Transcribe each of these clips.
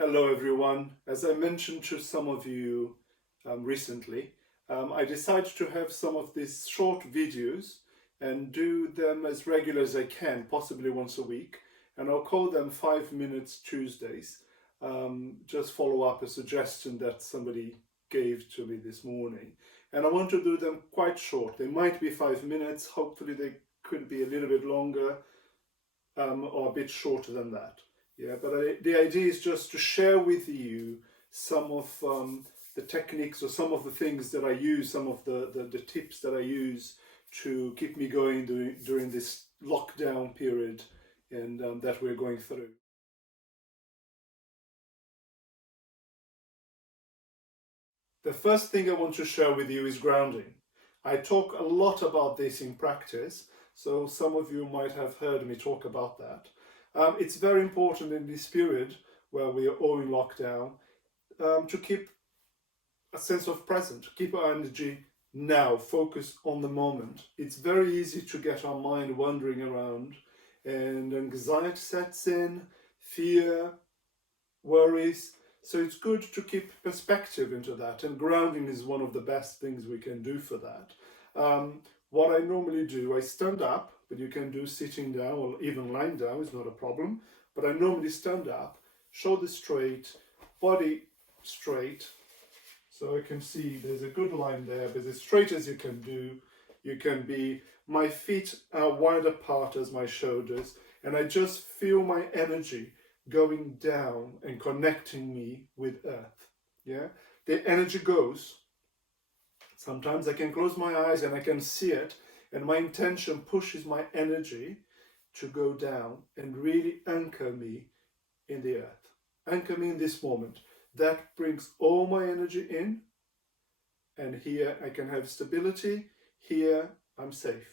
Hello everyone. As I mentioned to some of you recently, I decided to have some of these short videos and do them as regular as I can, possibly once a week. And I'll call them 5 minutes Tuesdays. Just follow up a suggestion that somebody gave to me this morning. And I want to do them quite short. They might be 5 minutes. Hopefully they could be a little bit longer or a bit shorter than that. Yeah, but the idea is just to share with you some of the techniques or some of the things that I use, some of the tips that I use to keep me going during this lockdown period and that we're going through. The first thing I want to share with you is grounding. I talk a lot about this in practice, so some of you might have heard me talk about that. It's very important in this period where we are all in lockdown to keep a sense of present, keep our energy now, focus on the moment. It's very easy to get our mind wandering around and anxiety sets in, fear, worries. So it's good to keep perspective into that, and grounding is one of the best things we can do for that. What I normally do, I stand up, but you can do sitting down or even lying down, is not a problem. But I normally stand up, shoulders straight, body straight. So I can see there's a good line there, but as straight as you can do. You can be, my feet are wide apart as my shoulders, and I just feel my energy going down and connecting me with earth. Yeah, the energy goes. Sometimes I can close my eyes and I can see it, and my intention pushes my energy to go down and really anchor me in the earth. Anchor me in this moment. That brings all my energy in, and here I can have stability. Here I'm safe.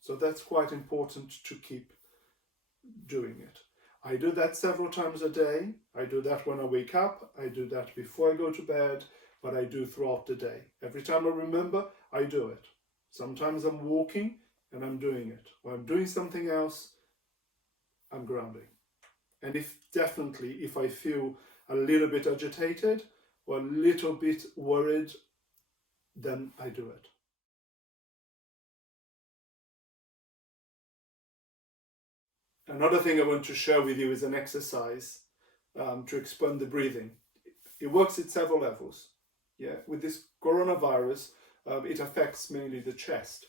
So that's quite important to keep doing it. I do that several times a day. I do that when I wake up. I do that before I go to bed, but I do throughout the day. Every time I remember, I do it. Sometimes I'm walking and I'm doing it. When I'm doing something else, I'm grounding. And if I feel a little bit agitated or a little bit worried, then I do it. Another thing I want to share with you is an exercise to expand the breathing. It works at several levels. Yeah, with this coronavirus, it affects mainly the chest.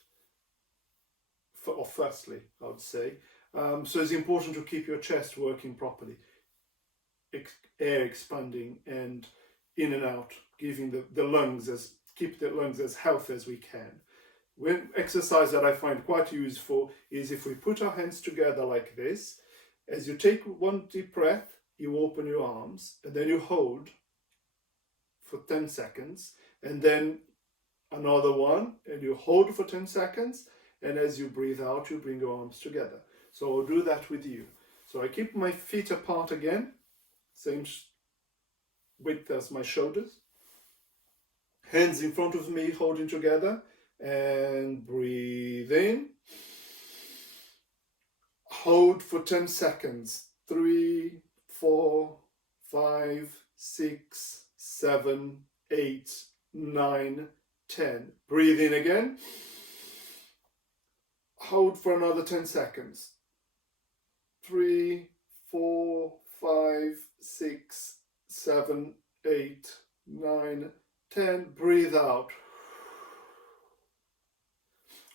Firstly, I would say. So it's important to keep your chest working properly. Air expanding and in and out, giving the lungs keep the lungs as healthy as we can. One exercise that I find quite useful is if we put our hands together like this. As you take one deep breath, you open your arms and then you hold for 10 seconds, and then another one, and you hold for 10 seconds, and as you breathe out, you bring your arms together. So I'll do that with you. So I keep my feet apart again, same width as my shoulders. Hands in front of me, holding together, and breathe in. Hold for 10 seconds. 3, 4, 5, 6, 7, 8, 9, 10. Breathe in again. Hold for another 10 seconds. 3, 4, 5, 6, 7, 8, 9, 10. Breathe out.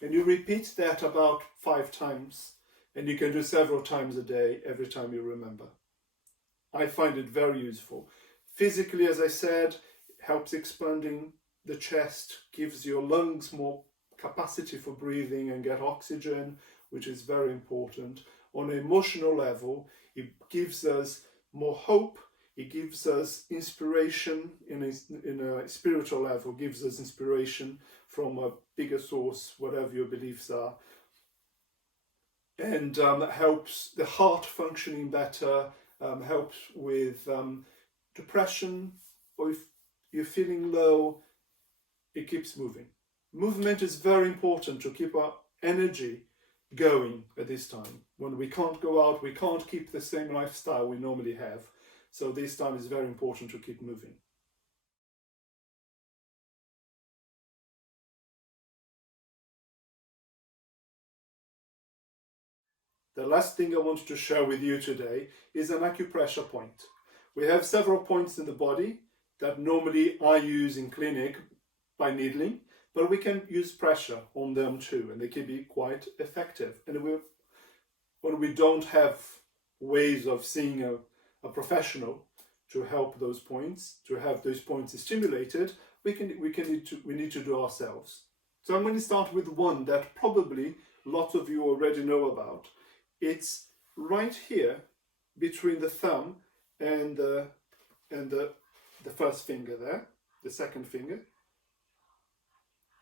And you repeat that about 5 times. And you can do several times a day, every time you remember. I find it very useful. Physically, as I said, helps expanding the chest, gives your lungs more capacity for breathing and get oxygen, which is very important. On an emotional level, it gives us more hope. It gives us inspiration in a spiritual level, gives us inspiration from a bigger source, whatever your beliefs are. And helps the heart functioning better, helps with depression, or if you're feeling low, it keeps moving. Movement is very important to keep our energy going at this time. When we can't go out, we can't keep the same lifestyle we normally have. So this time is very important to keep moving. The last thing I wanted to share with you today is an acupressure point. We have several points in the body that normally I use in clinic by needling, but we can use pressure on them too, and they can be quite effective. And when we don't have ways of seeing a professional to help those points, to have those points stimulated, we need to do ourselves. So I'm going to start with one that probably lots of you already know about. It's right here between the thumb and the first finger there, the second finger.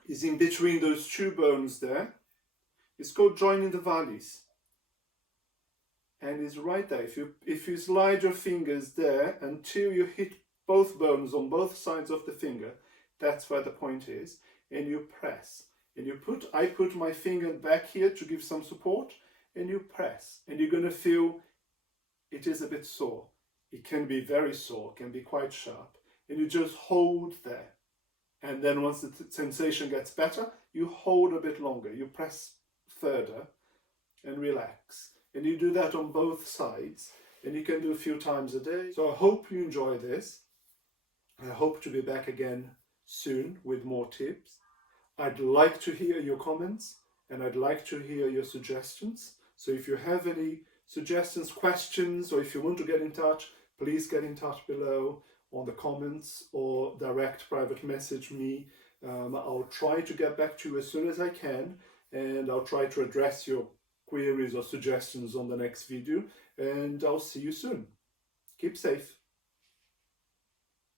Is in between those two bones there. It's called joining the valleys. And it's right there. If you slide your fingers there until you hit both bones on both sides of the finger, that's where the point is. And you press. And I put my finger back here to give some support, and you press. And you're going to feel it is a bit sore. It can be very sore, can be quite sharp. And you just hold there. And then once the sensation gets better, you hold a bit longer. You press further and relax. And you do that on both sides. And you can do a few times a day. So I hope you enjoy this. I hope to be back again soon with more tips. I'd like to hear your comments and I'd like to hear your suggestions. So if you have any suggestions, questions, or if you want to get in touch, please get in touch below on the comments or direct private message me. I'll try to get back to you as soon as I can, and I'll try to address your queries or suggestions on the next video, and I'll see you soon. Keep safe.